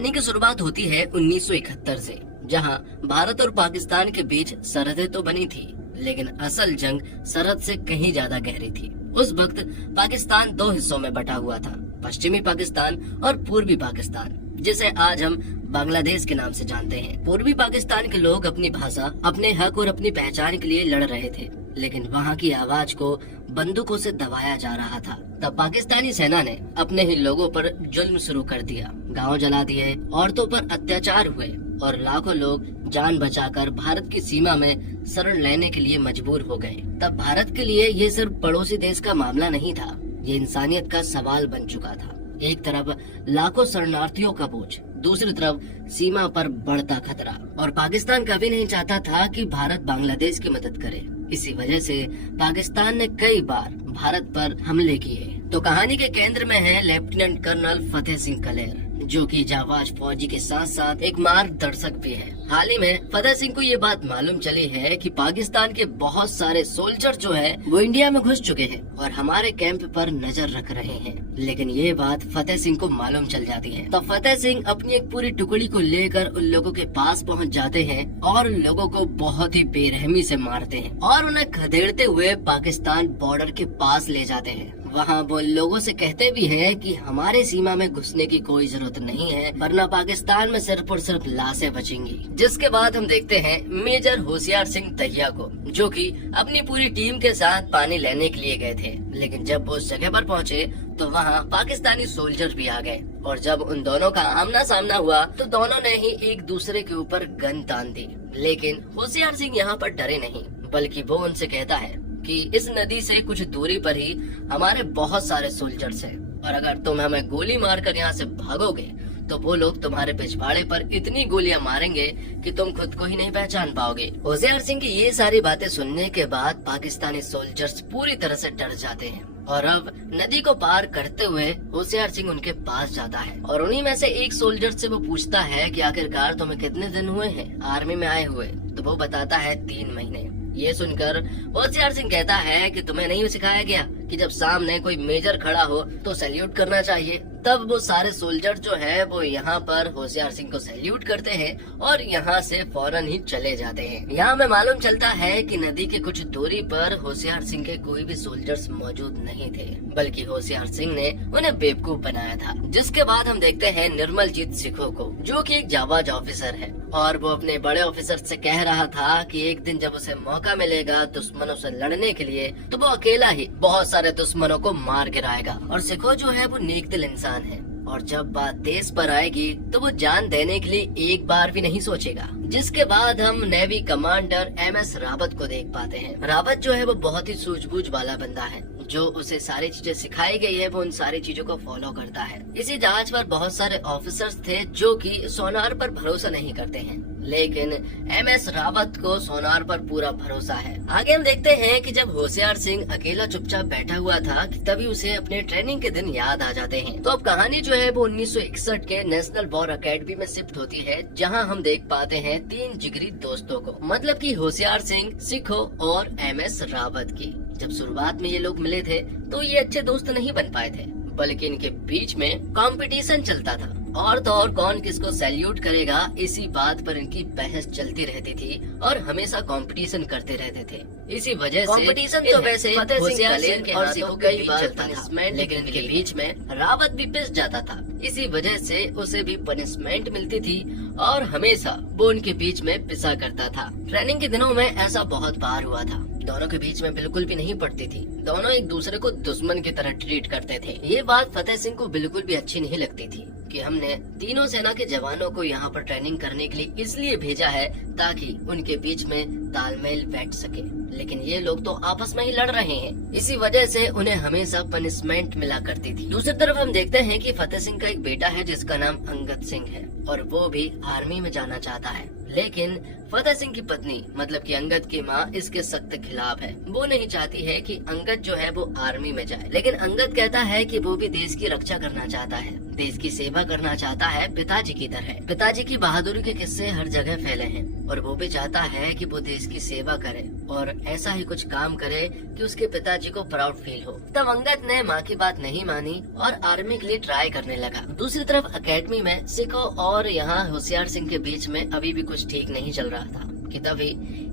कहानी की शुरुआत होती है 1971 से, जहां भारत और पाकिस्तान के बीच सरहदें तो बनी थी, लेकिन असल जंग सरहद से कहीं ज्यादा गहरी थी। उस वक्त पाकिस्तान दो हिस्सों में बटा हुआ था, पश्चिमी पाकिस्तान और पूर्वी पाकिस्तान, जिसे आज हम बांग्लादेश के नाम से जानते हैं। पूर्वी पाकिस्तान के लोग अपनी भाषा, अपने हक और अपनी पहचान के लिए लड़ रहे थे, लेकिन वहाँ की आवाज को बंदूकों से दबाया जा रहा था। तब पाकिस्तानी सेना ने अपने ही लोगों पर जुल्म शुरू कर दिया। गांव जला दिए, औरतों पर अत्याचार हुए और लाखों लोग जान बचाकर भारत की सीमा में शरण लेने के लिए मजबूर हो गए। तब भारत के लिए ये सिर्फ पड़ोसी देश का मामला नहीं था, ये इंसानियत का सवाल बन चुका था। एक तरफ लाखों शरणार्थियों का बोझ, दूसरी तरफ सीमा पर बढ़ता खतरा, और पाकिस्तान कभी नहीं चाहता था कि भारत बांग्लादेश की मदद करे। इसी वजह से पाकिस्तान ने कई बार भारत पर हमले किए। तो कहानी के केंद्र में है लेफ्टिनेंट कर्नल फतेह सिंह कलेर, जो कि जाबाज फौजी के साथ साथ एक मार्गदर्शक भी है। हाल ही में फतेह सिंह को ये बात मालूम चली है कि पाकिस्तान के बहुत सारे सोल्जर जो है वो इंडिया में घुस चुके हैं और हमारे कैंप पर नजर रख रहे हैं। लेकिन ये बात फतेह सिंह को मालूम चल जाती है, तो फतेह सिंह अपनी एक पूरी टुकड़ी को लेकर उन लोगों के पास पहुंच जाते हैं और उन लोगों को बहुत ही बेरहमी से मारते हैं और उन्हें खदेड़ते हुए पाकिस्तान बॉर्डर के पास ले जाते हैं। वहाँ वो लोगों से कहते भी हैं कि हमारे सीमा में घुसने की कोई जरूरत नहीं है, वरना पाकिस्तान में सिर्फ और सिर्फ लाशें बचेंगी। जिसके बाद हम देखते हैं मेजर होशियार सिंह दहिया को, जो कि अपनी पूरी टीम के साथ पानी लेने के लिए गए थे। लेकिन जब वो उस जगह पर पहुँचे तो वहाँ पाकिस्तानी सोल्जर भी आ गए, और जब उन दोनों का आमना सामना हुआ तो दोनों ने ही एक दूसरे के ऊपर गन तान दी। लेकिन होशियार सिंह यहाँ पर डरे नहीं, बल्कि वो उनसे कहता है कि इस नदी से कुछ दूरी पर ही हमारे बहुत सारे सोल्जर्स हैं, और अगर तुम हमें गोली मारकर यहाँ से भागोगे तो वो लोग तुम्हारे पिछवाड़े पर इतनी गोलियां मारेंगे कि तुम खुद को ही नहीं पहचान पाओगे। होशियार सिंह की ये सारी बातें सुनने के बाद पाकिस्तानी सोल्जर्स पूरी तरह से डर जाते हैं, और अब नदी को पार करते हुए होशियार सिंह उनके पास जाता है और उन्हीं में से एक सोल्जर से वो पूछता है कि आखिरकार तुम्हें कितने दिन हुए हैं आर्मी में आए हुए। तो वो बताता है 3 महीने। ये सुनकर होशियार सिंह कहता है कि तुम्हें नहीं सिखाया गया कि जब सामने कोई मेजर खड़ा हो तो सैल्यूट करना चाहिए। तब वो सारे सोल्जर जो है वो यहाँ पर होशियार सिंह को सैल्यूट करते हैं और यहाँ से फौरन ही चले जाते हैं। यहाँ हमें मालूम चलता है कि नदी के कुछ दूरी पर होशियार सिंह के कोई भी सोल्जर्स मौजूद नहीं थे, बल्कि होशियार सिंह ने उन्हें बेवकूफ बनाया था। जिसके बाद हम देखते हैं निर्मलजीत सिखो को, जो कि एक जाबाज ऑफिसर है, और वो अपने बड़े ऑफिसर से कह रहा था कि एक दिन जब उसे मौका मिलेगा दुश्मनों से लड़ने के लिए तो वो अकेला ही बहुत सारे दुश्मनों को मार गिराएगा। और सिखो जो है वो नेक दिल इंसान है, और जब बात देश पर आएगी तो वो जान देने के लिए एक बार भी नहीं सोचेगा। जिसके बाद हम नेवी कमांडर MS रावत को देख पाते हैं। रावत जो है वो बहुत ही सूझबूझ वाला बंदा है, जो उसे सारी चीजें सिखाई गई है वो उन सारी चीजों को फॉलो करता है। इसी जहाज पर बहुत सारे ऑफिसर्स थे जो कि सोनार पर भरोसा नहीं करते हैं, लेकिन MS रावत को सोनार पर पूरा भरोसा है। आगे हम देखते हैं कि जब होशियार सिंह अकेला चुपचाप बैठा हुआ था कि तभी उसे अपने ट्रेनिंग के दिन याद आ जाते हैं। तो अब कहानी जो है वो 1961 के नेशनल वॉर अकेडमी में शिफ्ट होती है, जहां हम देख पाते हैं 3 जिगरी दोस्तों को, मतलब कि होशियार सिंह, सिखो और MS रावत की। जब शुरुआत में ये लोग मिले थे तो ये अच्छे दोस्त नहीं बन पाए थे, बल्कि इनके बीच में कंपटीशन चलता था, और तो और कौन किसको सैल्यूट करेगा इसी बात पर इनकी बहस चलती रहती थी और हमेशा कंपटीशन करते रहते थे। इसी वजह से कंपटीशन तो वैसे होशियार सिंह और सिखो कई बार पनिशमेंट, लेकिन इनके बीच में रावत भी पिस जाता था। इसी वजह से उसे भी पनिशमेंट मिलती थी और हमेशा वो उनके बीच में पिसा करता था। ट्रेनिंग के दिनों में ऐसा बहुत बार हुआ था, दोनों के बीच में बिल्कुल भी नहीं पड़ती थी, दोनों एक दूसरे को दुश्मन की तरह ट्रीट करते थे। ये बात फतेह सिंह को बिल्कुल भी अच्छी नहीं लगती थी कि हमने तीनों सेना के जवानों को यहाँ पर ट्रेनिंग करने के लिए इसलिए भेजा है ताकि उनके बीच में तालमेल बैठ सके, लेकिन ये लोग तो आपस में ही लड़ रहे हैं। इसी वजह से उन्हें हमेशा पनिशमेंट मिला करती थी। दूसरी तरफ हम देखते हैं कि फतेह सिंह का एक बेटा है जिसका नाम अंगद सिंह है, और वो भी आर्मी में जाना चाहता है, लेकिन फतेह सिंह की पत्नी मतलब कि अंगद की माँ इसके सख्त खिलाफ है। वो नहीं चाहती है कि अंगद जो है वो आर्मी में जाए, लेकिन अंगद कहता है कि वो भी देश की रक्षा करना चाहता है, देश की सेवा करना चाहता है पिताजी की तरह। पिताजी की बहादुरी के किस्से हर जगह फैले हैं और वो भी चाहता है कि वो देश देश की सेवा करे और ऐसा ही कुछ काम करे कि उसके पिताजी को प्राउड फील हो। तब अंगद ने माँ की बात नहीं मानी और आर्मी के लिए ट्राई करने लगा। दूसरी तरफ एकेडमी में सिखों और यहाँ होशियार सिंह के बीच में अभी भी कुछ ठीक नहीं चल रहा था कि तभी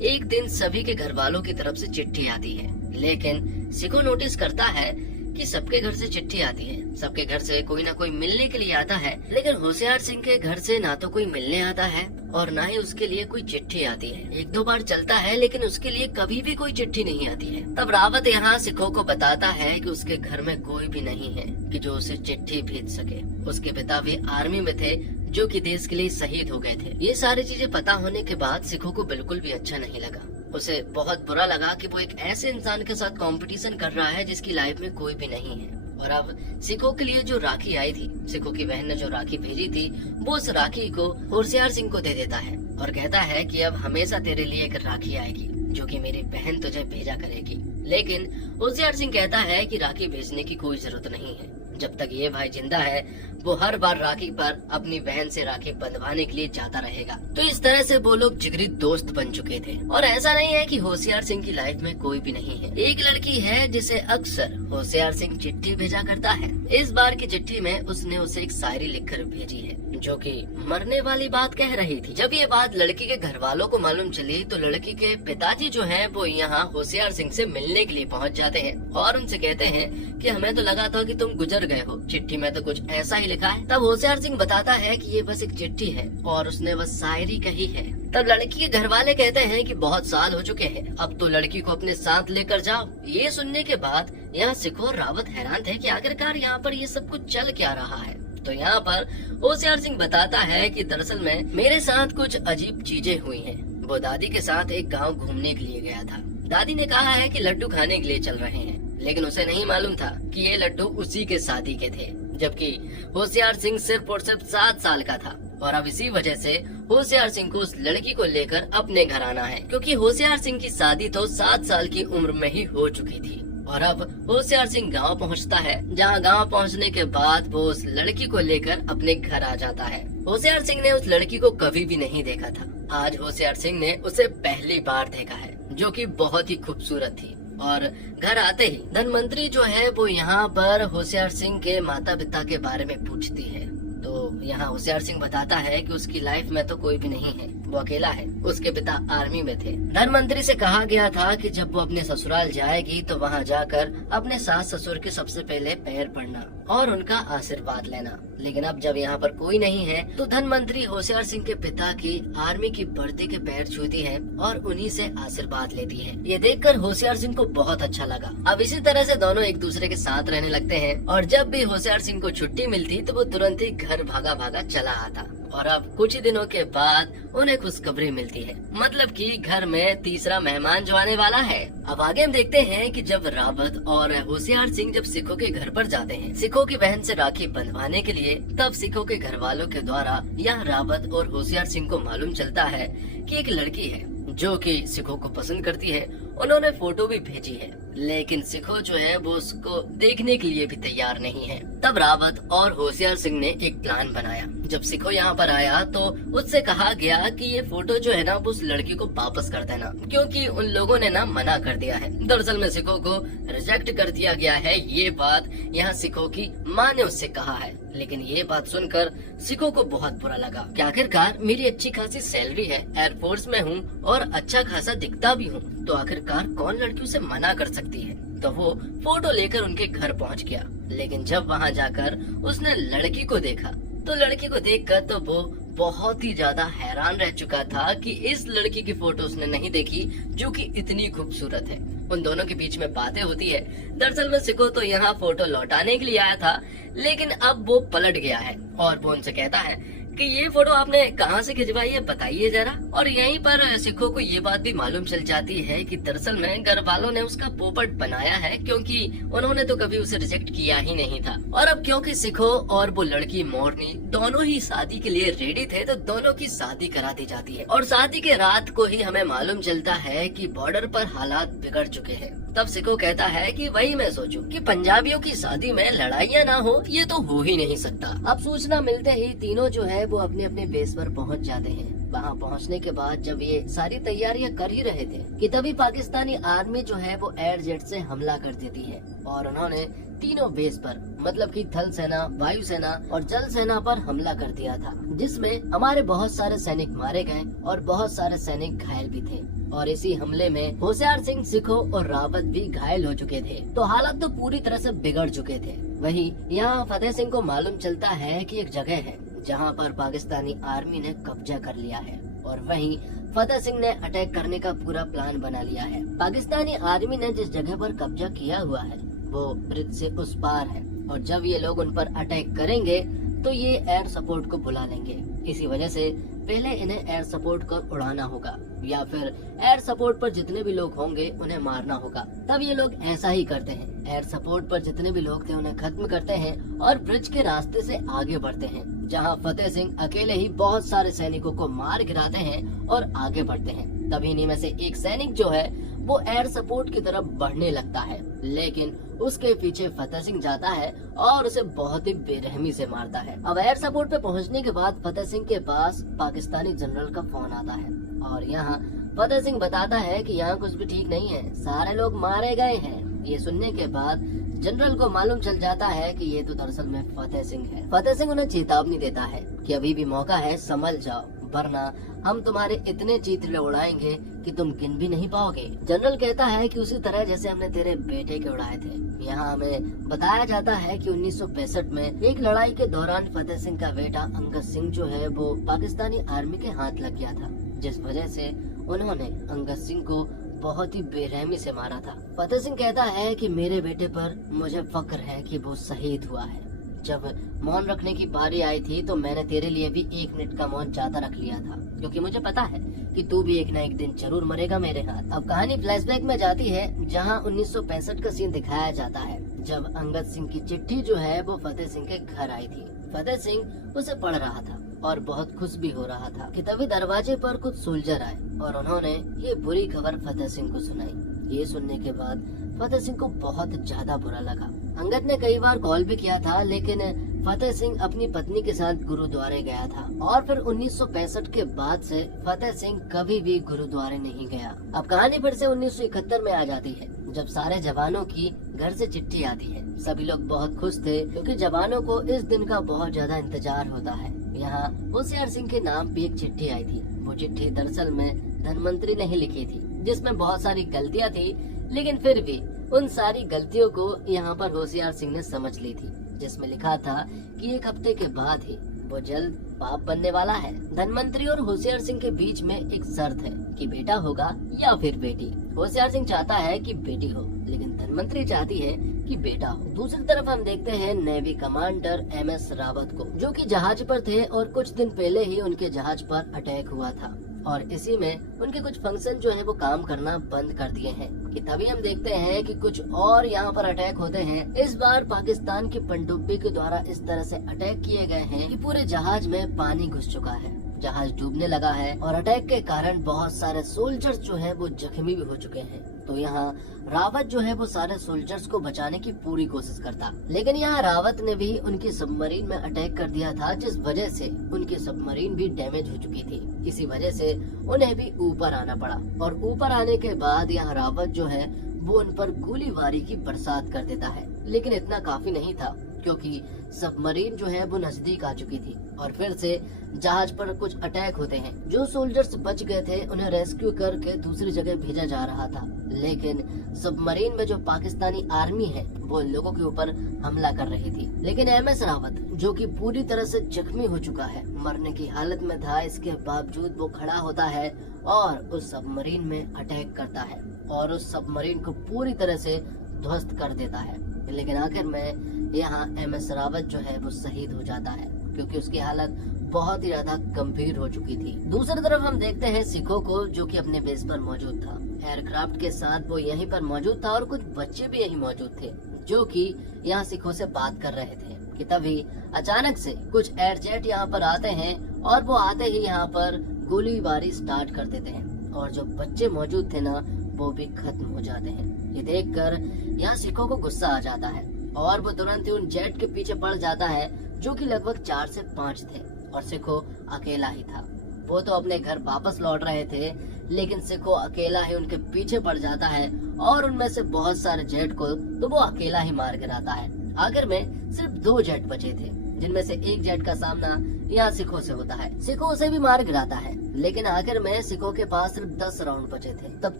एक दिन सभी के घर वालों की तरफ से चिट्ठी आती है। लेकिन सिखो नोटिस करता है कि सबके घर से चिट्ठी आती है, सबके घर से कोई ना कोई मिलने के लिए आता है, लेकिन होशियार सिंह के घर से ना तो कोई मिलने आता है और ना ही उसके लिए कोई चिट्ठी आती है। एक दो बार चलता है लेकिन उसके लिए कभी भी कोई चिट्ठी नहीं आती है। तब रावत यहाँ सिखों को बताता है कि उसके घर में कोई भी नहीं है कि जो उसे चिट्ठी भेज सके। उसके पिता भी आर्मी में थे जो कि देश के लिए शहीद हो गए थे। ये सारी चीजें पता होने के बाद सिखों को बिल्कुल भी अच्छा नहीं लगा। उसे बहुत बुरा लगा कि वो एक ऐसे इंसान के साथ कंपटीशन कर रहा है जिसकी लाइफ में कोई भी नहीं है। और अब सिखों के लिए जो राखी आई थी, सिखों की बहन ने जो राखी भेजी थी, वो उस राखी को होशियार सिंह को दे देता है और कहता है कि अब हमेशा तेरे लिए एक राखी आएगी जो कि मेरी बहन तुझे भेजा करेगी। लेकिन होशियार सिंह कहता है कि राखी भेजने की कोई जरूरत नहीं है। जब तक ये भाई जिंदा है वो हर बार राखी पर अपनी बहन से राखी बंधवाने के लिए जाता रहेगा। तो इस तरह से वो लोग जिगरी दोस्त बन चुके थे। और ऐसा नहीं है कि होशियार सिंह की लाइफ में कोई भी नहीं है। एक लड़की है जिसे अक्सर होशियार सिंह चिट्ठी भेजा करता है। इस बार की चिट्ठी में उसने उसे एक शायरी लिखकर भेजी है जो कि मरने वाली बात कह रही थी। जब ये बात लड़की के घर वालों को मालूम चली तो लड़की के पिताजी जो हैं वो यहाँ होशियार सिंह से मिलने के लिए पहुँच जाते हैं और उनसे कहते हैं कि हमें तो लगा था कि तुम गुजर गए हो, चिट्ठी में तो कुछ ऐसा ही लिखा है। तब होशियार सिंह बताता है कि ये बस एक चिट्ठी है और उसने बस शायरी कही है। तब लड़की के घर वाले कहते हैं कि बहुत साल हो चुके हैं, अब तो लड़की को अपने साथ लेकर जाओ। ये सुनने के बाद यहाँ सिखो और रावत हैरान थे कि आखिरकार यहाँ पर ये सब कुछ चल क्या रहा है। तो यहाँ पर होशियार सिंह बताता है कि दरअसल में मेरे साथ कुछ अजीब चीजें हुई हैं। वो दादी के साथ एक गांव घूमने के लिए गया था। दादी ने कहा है कि लड्डू खाने के लिए चल रहे हैं, लेकिन उसे नहीं मालूम था कि ये लड्डू उसी के शादी के थे, जबकि होशियार सिंह सिर्फ और सिर्फ 7 साल का था। और अब इसी वजह से होशियार सिंह को उस लड़की को लेकर अपने घर आना है, क्योंकि होशियार सिंह की शादी तो 7 साल की उम्र में ही हो चुकी थी। और अब होशियार सिंह गांव पहुंचता है, जहां गांव पहुंचने के बाद वो उस लड़की को लेकर अपने घर आ जाता है। होशियार सिंह ने उस लड़की को कभी भी नहीं देखा था। आज होशियार सिंह ने उसे पहली बार देखा है, जो कि बहुत ही खूबसूरत थी। और घर आते ही धनवंतरी जो है वो यहाँ पर होशियार सिंह के माता पिता के बारे में पूछती है। तो यहाँ होशियार सिंह बताता है कि उसकी लाइफ में तो कोई भी नहीं है, वो अकेला है। उसके पिता आर्मी में थे। धनवंतरी से कहा गया था कि जब वो अपने ससुराल जाएगी तो वहाँ जाकर अपने सास ससुर के सबसे पहले पैर पड़ना और उनका आशीर्वाद लेना। लेकिन अब जब यहाँ पर कोई नहीं है तो धनवंतरी होशियार सिंह के पिता की आर्मी की वर्दी के पैर छूती है और उन्हीं से आशीर्वाद लेती है। ये देखकर होशियार सिंह को बहुत अच्छा लगा। अब इसी तरह से दोनों एक दूसरे के साथ रहने लगते हैं और जब भी होशियार सिंह को छुट्टी मिलती तो वो तुरंत ही घर भागा भागा चला आता। और अब कुछ ही दिनों के बाद उन्हें खुशखबरी मिलती है, मतलब कि घर में तीसरा मेहमान जो आने वाला है। अब आगे हम देखते हैं कि जब रावत और होशियार सिंह जब सिखों के घर पर जाते हैं सिखों की बहन से राखी बंधवाने के लिए, तब सिखों के घर वालों के द्वारा यह रावत और होशियार सिंह को मालूम चलता है कि एक लड़की है जो कि सिखों को पसंद करती है। उन्होंने फोटो भी भेजी है, लेकिन सिखो जो है वो उसको देखने के लिए भी तैयार नहीं है। तब रावत और होशियार सिंह ने एक प्लान बनाया। जब सिखो यहाँ पर आया तो उससे कहा गया कि ये फोटो जो है ना वो उस लड़की को वापस कर देना, क्योंकि उन लोगों ने ना मना कर दिया है। दरअसल में सिखो को रिजेक्ट कर दिया गया है। ये बात यहाँ सिखो की माँ ने उससे कहा है। लेकिन ये बात सुनकर सिखो को बहुत बुरा लगा कि आखिरकार मेरी अच्छी खासी सैलरी है, एयरफोर्स में हूँ और अच्छा खासा दिखता भी हूँ, तो आखिरकार कौन लड़की उसे मना कर सकती है। तो वो फोटो लेकर उनके घर पहुँच गया। लेकिन जब वहाँ जाकर उसने लड़की को देखा तो लड़की को देखकर तो वो बहुत ही ज्यादा हैरान रह चुका था कि इस लड़की की फोटो उसने नहीं देखी जो कि इतनी खूबसूरत है। उन दोनों के बीच में बातें होती है। दरअसल में सिखो तो यहाँ फोटो लौटाने के लिए आया था, लेकिन अब वो पलट गया है और वो उनसे कहता है कि ये फोटो आपने कहाँ से खिंचवाई है, बताइए जरा। और यहीं पर सिखो को ये बात भी मालूम चल जाती है कि दरअसल में घर वालों ने उसका पोपट बनाया है, क्योंकि उन्होंने तो कभी उसे रिजेक्ट किया ही नहीं था। और अब क्योंकि सिखो और वो लड़की मोरनी दोनों ही शादी के लिए रेडी थे, तो दोनों की शादी करा दी जाती है। और शादी के रात को ही हमें मालूम चलता है कि बॉर्डर पर हालात बिगड़ चुके हैं। तब सिखो कहता है कि वही मैं सोचूं कि पंजाबियों की शादी में लड़ाइयाँ ना हो, ये तो हो ही नहीं सकता। अब सूचना मिलते ही तीनों जो है वो अपने अपने बेस पर पहुंच जाते हैं। वहां पहुंचने के बाद जब ये सारी तैयारियां कर ही रहे थे कि तभी पाकिस्तानी आर्मी जो है वो एयर जेट से हमला कर देती है और उन्होंने तीनों बेस पर मतलब कि थल सेना, वायु सेना और जल सेना पर हमला कर दिया था, जिसमें हमारे बहुत सारे सैनिक मारे गए और बहुत सारे सैनिक घायल भी थे। और इसी हमले में होशियार सिंह, सिखो और रावत भी घायल हो चुके थे, तो हालत तो पूरी तरह से बिगड़ चुके थे। वहीं यहाँ फतेह सिंह को मालूम चलता है कि एक जगह है जहाँ पर पाकिस्तानी आर्मी ने कब्जा कर लिया है और वहीं फतेह सिंह ने अटैक करने का पूरा प्लान बना लिया है। पाकिस्तानी आर्मी ने जिस जगह पर कब्जा किया हुआ है वो ब्रिज से उस पार है और जब ये लोग उन पर अटैक करेंगे तो ये एयर सपोर्ट को बुला लेंगे। इसी वजह से पहले इन्हें एयर सपोर्ट को उड़ाना होगा या फिर एयर सपोर्ट पर जितने भी लोग होंगे उन्हें मारना होगा। तब ये लोग ऐसा ही करते हैं, एयर सपोर्ट पर जितने भी लोग थे उन्हें खत्म करते हैं और ब्रिज के रास्ते से आगे बढ़ते हैं, जहां फतेह सिंह अकेले ही बहुत सारे सैनिकों को मार गिराते हैं और आगे बढ़ते हैं। तभी इन्हीं में से एक सैनिक जो है वो एयर सपोर्ट की तरफ बढ़ने लगता है, लेकिन उसके पीछे फतेह सिंह जाता है और उसे बहुत ही बेरहमी से मारता है। अब एयर सपोर्ट पे पहुंचने के बाद फतेह सिंह के पास पाकिस्तानी जनरल का फोन आता है और यहाँ फतेह सिंह बताता है कि यहाँ कुछ भी ठीक नहीं है, सारे लोग मारे गए हैं। ये सुनने के बाद जनरल को मालूम चल जाता है कि ये तो दरअसल में फतेह सिंह है। फतेह सिंह उन्हें चेतावनी देता है कि अभी भी मौका है, संभल जाओ, वरना हम तुम्हारे इतने चीथड़े उड़ाएंगे कि तुम गिन भी नहीं पाओगे। जनरल कहता है कि उसी तरह जैसे हमने तेरे बेटे के उड़ाए थे। यहाँ हमें बताया जाता है कि 1965 में एक लड़ाई के दौरान फतेह सिंह का बेटा अंगद सिंह जो है वो पाकिस्तानी आर्मी के हाथ लग गया था, जिस वजह से उन्होंने अंगद सिंह को बहुत ही बेरहमी से मारा था। फतेह सिंह कहता है कि मेरे बेटे पर मुझे फक्र है कि वो शहीद हुआ है। जब मौन रखने की बारी आई थी तो मैंने तेरे लिए भी 1 मिनट का मौन ज्यादा रख लिया था, क्योंकि मुझे पता है कि तू भी एक न एक दिन जरूर मरेगा मेरे हाथ। अब कहानी फ्लैशबैक में जाती है, जहां 1965 का सीन दिखाया जाता है, जब अंगद सिंह की चिट्ठी जो है वो फतेह सिंह के घर आई थी। फतेह सिंह उसे पढ़ रहा था और बहुत खुश भी हो रहा था कि तभी दरवाजे पर कुछ सोल्जर आए और उन्होंने ये बुरी खबर फतेह सिंह को सुनाई। ये सुनने के बाद फतेह सिंह को बहुत ज्यादा बुरा लगा। अंगद ने कई बार कॉल भी किया था, लेकिन फतेह सिंह अपनी पत्नी के साथ गुरुद्वारे गया था और फिर 1965 के बाद से फतेह सिंह कभी भी गुरुद्वारे नहीं गया। अब कहानी फिर से 1971 में आ जाती है, जब सारे जवानों की घर से चिट्ठी आती है। सभी लोग बहुत खुश थे क्योंकि जवानों को इस दिन का बहुत ज्यादा इंतजार होता है। यहाँ होशियार सिंह के नाम पे एक चिट्ठी आई थी। वो चिट्ठी दरअसल में धनमंत्री ने ही लिखी थी, जिसमें बहुत सारी गलतियाँ थी, लेकिन फिर भी उन सारी गलतियों को यहाँ पर होशियार सिंह ने समझ ली थी, जिसमें लिखा था कि 1 हफ्ते के बाद ही वो जल्द बाप बनने वाला है। धनमंत्री और होशियार सिंह के बीच में एक शर्त है कि बेटा होगा या फिर बेटी। होशियार सिंह चाहता है कि बेटी हो, लेकिन धनमंत्री चाहती है कि बेटा हो। दूसरी तरफ हम देखते हैं नेवी कमांडर MS रावत को, जो कि जहाज पर थे और कुछ दिन पहले ही उनके जहाज पर अटैक हुआ था और इसी में उनके कुछ फंक्शन जो है वो काम करना बंद कर दिए हैं। कि तभी हम देखते हैं कि कुछ और यहाँ पर अटैक होते हैं। इस बार पाकिस्तान की पनडुब्बी के द्वारा इस तरह से अटैक किए गए हैं कि पूरे जहाज में पानी घुस चुका है, जहाज डूबने लगा है और अटैक के कारण बहुत सारे सोल्जर्स जो है वो जख्मी भी हो चुके हैं। तो यहाँ रावत जो है वो सारे सोल्जर्स को बचाने की पूरी कोशिश करता, लेकिन यहाँ रावत ने भी उनकी सबमरीन में अटैक कर दिया था, जिस वजह से उनकी सबमरीन भी डैमेज हो चुकी थी। इसी वजह से उन्हें भी ऊपर आना पड़ा और ऊपर आने के बाद यहाँ रावत जो है वो उन पर गोलीबारी की बरसात कर देता है। लेकिन इतना काफी नहीं था, क्योंकि सबमरीन जो है वो नजदीक आ चुकी थी और फिर से जहाज पर कुछ अटैक होते हैं। जो सोल्जर्स बच गए थे उन्हें रेस्क्यू करके दूसरी जगह भेजा जा रहा था, लेकिन सबमरीन में जो पाकिस्तानी आर्मी है वो इन लोगों के ऊपर हमला कर रही थी। लेकिन MS रावत जो कि पूरी तरह से जख्मी हो चुका है, मरने की हालत में था, इसके बावजूद वो खड़ा होता है और उस सबमरीन में अटैक करता है और उस सबमरीन को पूरी तरह से ध्वस्त कर देता है। लेकिन आखिर में यहाँ MS रावत जो है वो शहीद हो जाता है, क्योंकि उसकी हालत बहुत ही ज्यादा गंभीर हो चुकी थी। दूसरी तरफ हम देखते हैं सिखो को, जो कि अपने बेस पर मौजूद था। एयरक्राफ्ट के साथ वो यहीं पर मौजूद था और कुछ बच्चे भी यहीं मौजूद थे, जो कि यहाँ सिखो से बात कर रहे थे। कि तभी अचानक से कुछ एयर जेट यहाँ पर आते हैं और वो आते ही यहाँ पर गोलीबारी स्टार्ट कर देते हैं और जो बच्चे मौजूद थे ना वो भी खत्म हो जाते हैं। ये देखकर यहाँ सिखों को गुस्सा आ जाता है और वो तुरंत ही उन जेट के पीछे पड़ जाता है जो कि लगभग 4 से 5 थे और सिखो अकेला ही था। वो तो अपने घर वापस लौट रहे थे, लेकिन सिखो अकेला ही उनके पीछे पड़ जाता है और उनमें से बहुत सारे जेट को तो वो अकेला ही मार गिराता है। आखिर में सिर्फ 2 जेट बचे थे, जिनमें से एक जेट का सामना यहाँ सिखो से होता है। सिखो उसे भी मार गिराता है, लेकिन आखिर में सिखो के पास सिर्फ 10 राउंड बचे थे। तब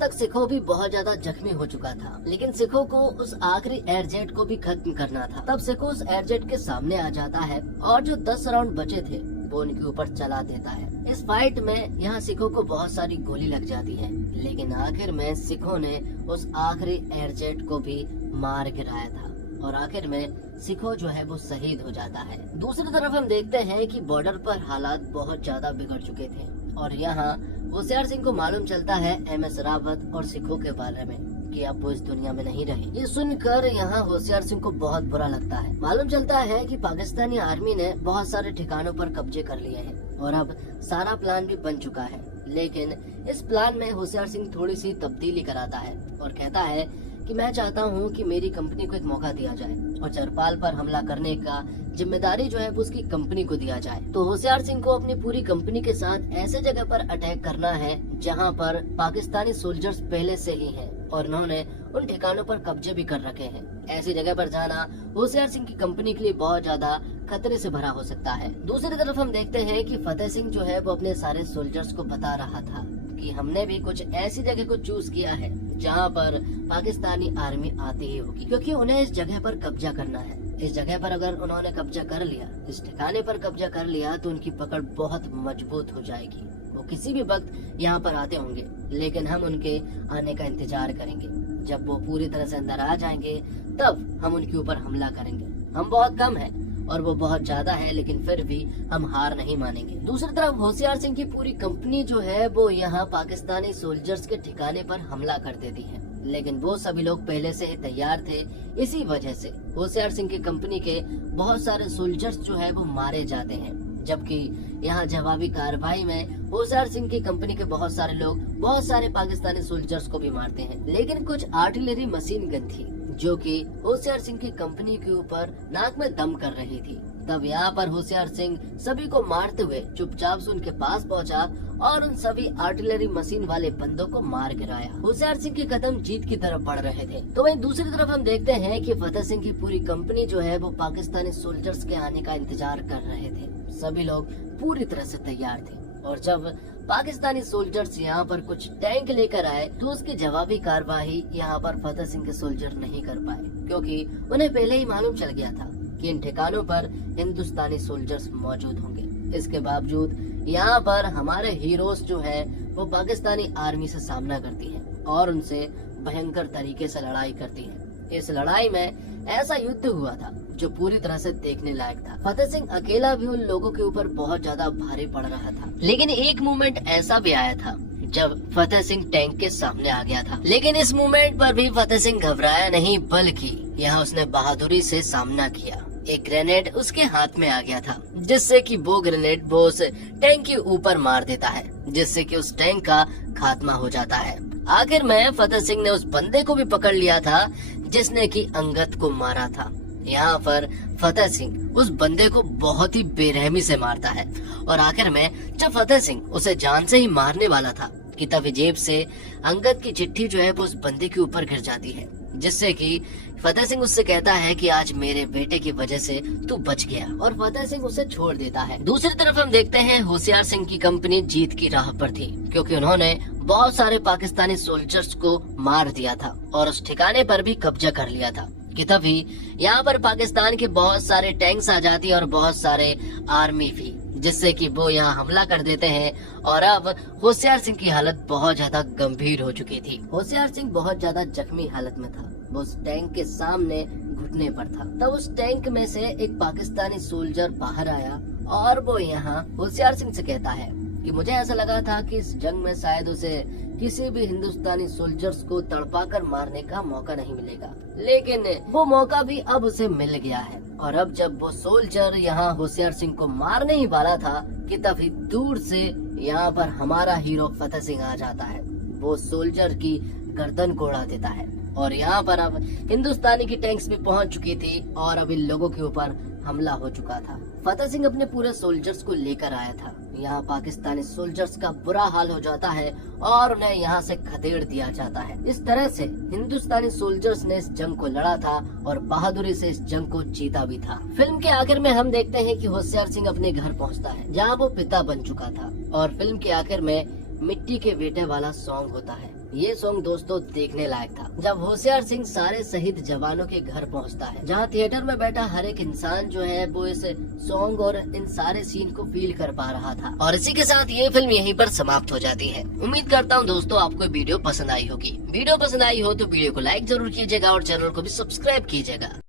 तक सिखो भी बहुत ज्यादा जख्मी हो चुका था, लेकिन सिखो को उस आखिरी एयर जेट को भी खत्म करना था। तब सिखो उस एयर जेट के सामने आ जाता है और जो 10 राउंड बचे थे वो उनके ऊपर चला देता है। इस फाइट में यहाँ सिखो को बहुत सारी गोली लग जाती है, लेकिन आखिर में सिखो ने उस आखिरी एयर जेट को भी मार गिराया था और आखिर में सिखो जो है वो शहीद हो जाता है। दूसरी तरफ हम देखते हैं कि बॉर्डर पर हालात बहुत ज्यादा बिगड़ चुके थे और यहाँ होशियार सिंह को मालूम चलता है MS रावत और सिखो के बारे में कि अब वो इस दुनिया में नहीं रहे। ये सुनकर यहाँ होशियार सिंह को बहुत बुरा लगता है। मालूम चलता है कि पाकिस्तानी आर्मी ने बहुत सारे ठिकानों पर कब्जे कर लिए हैं और अब सारा प्लान भी बन चुका है, लेकिन इस प्लान में होशियार सिंह थोड़ी सी तब्दीली कराता है और कहता है कि मैं चाहता हूं कि मेरी कंपनी को एक मौका दिया जाए और चरपाल पर हमला करने का जिम्मेदारी जो है वो उसकी कंपनी को दिया जाए। तो होशियार सिंह को अपनी पूरी कंपनी के साथ ऐसे जगह पर अटैक करना है जहां पर पाकिस्तानी सोल्जर्स पहले से ही हैं और उन्होंने उन ठिकानों पर कब्जे भी कर रखे हैं। ऐसी जगह पर जाना होशियार सिंह की कंपनी के लिए बहुत ज्यादा खतरे से भरा हो सकता है। दूसरी तरफ हम देखते हैं कि फतेह सिंह जो है वो अपने सारे सोल्जर्स को बता रहा था कि हमने भी कुछ ऐसी जगह को चूज किया है जहां पर पाकिस्तानी आर्मी आती ही होगी, क्योंकि उन्हें इस जगह पर कब्जा करना है। इस जगह पर अगर उन्होंने कब्जा कर लिया, इस ठिकाने पर कब्जा कर लिया, तो उनकी पकड़ बहुत मजबूत हो जाएगी। वो किसी भी वक्त यहाँ पर आते होंगे, लेकिन हम उनके आने का इंतजार करेंगे। जब वो पूरी तरह से अंदर आ जाएंगे तब हम उनके ऊपर हमला करेंगे। हम बहुत कम हैं और वो बहुत ज्यादा है, लेकिन फिर भी हम हार नहीं मानेंगे। दूसरी तरफ होशियार सिंह की पूरी कंपनी जो है वो यहाँ पाकिस्तानी सोल्जर्स के ठिकाने पर हमला कर देती है, लेकिन वो सभी लोग पहले से ही तैयार थे। इसी वजह से होशियार सिंह की कंपनी के बहुत सारे सोल्जर्स जो है वो मारे जाते हैं, जबकि यहाँ जवाबी कार्रवाई में होशियार सिंह की कंपनी के बहुत सारे लोग बहुत सारे पाकिस्तानी सोल्जर्स को भी मारते हैं। लेकिन कुछ आर्टिलरी मशीन गन थी जो कि होशियार सिंह की कंपनी के ऊपर नाक में दम कर रही थी। तब यहाँ पर होशियार सिंह सभी को मारते हुए चुपचाप से उनके पास पहुंचा और उन सभी आर्टिलरी मशीन वाले बंदों को मार गिराया। होशियार सिंह के कदम जीत की तरफ बढ़ रहे थे। तो वहीं दूसरी तरफ हम देखते हैं कि फतेह सिंह की पूरी कंपनी जो है वो पाकिस्तानी सोल्जर्स के आने का इंतजार कर रहे थे। सभी लोग पूरी तरह से तैयार थे और जब पाकिस्तानी सोल्जर्स यहाँ पर कुछ टैंक लेकर आए तो उसकी जवाबी कार्रवाई यहाँ पर फतेह सिंह के सोल्जर नहीं कर पाए, क्योंकि उन्हें पहले ही मालूम चल गया था कि इन ठिकानों पर हिंदुस्तानी सोल्जर्स मौजूद होंगे। इसके बावजूद यहाँ पर हमारे हीरोज जो है वो पाकिस्तानी आर्मी से सामना करती है और उनसे भयंकर तरीके से लड़ाई करती है। इस लड़ाई में ऐसा युद्ध हुआ था जो पूरी तरह से देखने लायक था। फतेह सिंह अकेला भी उन लोगों के ऊपर बहुत ज्यादा भारी पड़ रहा था, लेकिन एक मोमेंट ऐसा भी आया था जब फतेह सिंह टैंक के सामने आ गया था। लेकिन इस मोमेंट पर भी फतेह सिंह घबराया नहीं, बल्कि यहाँ उसने बहादुरी से सामना किया। एक ग्रेनेड उसके हाथ में आ गया था, जिससे कि वो ग्रेनेड वो उस टैंक के ऊपर मार देता है, जिससे कि उस टैंक का खात्मा हो जाता है। आखिर में फतेह सिंह ने उस बंदे को भी पकड़ लिया था जिसने कि अंगद को मारा था। यहाँ पर फतेह सिंह उस बंदे को बहुत ही बेरहमी से मारता है और आखिर में जब फतेह सिंह उसे जान से ही मारने वाला था कि तभी जेब से अंगद की चिट्ठी जो है वो उस बंदे के ऊपर गिर जाती है, जिससे कि फतेह सिंह उससे कहता है कि आज मेरे बेटे की वजह से तू बच गया और फतेह सिंह उसे छोड़ देता है। दूसरी तरफ हम देखते हैं होशियार सिंह की कंपनी जीत की राह पर थी, क्योंकि उन्होंने बहुत सारे पाकिस्तानी सोल्जर्स को मार दिया था और उस ठिकाने पर भी कब्जा कर लिया था कि तभी यहाँ पर पाकिस्तान के बहुत सारे टैंक्स आ जाती और बहुत सारे आर्मी भी, जिससे कि वो यहाँ हमला कर देते हैं और अब होशियार सिंह की हालत बहुत ज्यादा गंभीर हो चुकी थी। होशियार सिंह बहुत ज्यादा जख्मी हालत में था। वो उस टैंक के सामने घुटने पर था। तब उस टैंक में से एक पाकिस्तानी सोल्जर बाहर आया और वो यहाँ होशियार सिंह से कहता है कि मुझे ऐसा लगा था कि इस जंग में शायद उसे किसी भी हिंदुस्तानी सोल्जर्स को तड़पाकर मारने का मौका नहीं मिलेगा, लेकिन वो मौका भी अब उसे मिल गया है। और अब जब वो सोल्जर यहाँ होशियार सिंह को मारने ही वाला था कि तभी दूर से यहाँ पर हमारा हीरो फतेह सिंह आ जाता है। वो सोल्जर की गर्दन को उड़ा देता है। और यहाँ पर अब हिंदुस्तानी की टैंक्स भी पहुंच चुकी थी और अब इन लोगों के ऊपर हमला हो चुका था। फतेह सिंह अपने पूरे सोल्जर्स को लेकर आया था। यहाँ पाकिस्तानी सोल्जर्स का बुरा हाल हो जाता है और उन्हें यहाँ से खदेड़ दिया जाता है। इस तरह से हिंदुस्तानी सोल्जर्स ने इस जंग को लड़ा था और बहादुरी से इस जंग को जीता भी था। फिल्म के आखिर में हम देखते हैं कि होशियार सिंह अपने घर पहुँचता है जहाँ वो पिता बन चुका था और फिल्म के आखिर में मिट्टी के बेटे वाला सॉन्ग होता है। ये सॉन्ग दोस्तों देखने लायक था जब होशियार सिंह सारे शहीद जवानों के घर पहुंचता है, जहां थिएटर में बैठा हर एक इंसान जो है वो इस सॉन्ग और इन सारे सीन को फील कर पा रहा था। और इसी के साथ ये फिल्म यहीं पर समाप्त हो जाती है। उम्मीद करता हूँ दोस्तों आपको वीडियो पसंद आई होगी। वीडियो पसंद आई हो तो वीडियो को लाइक जरूर कीजिएगा और चैनल को भी सब्सक्राइब कीजिएगा।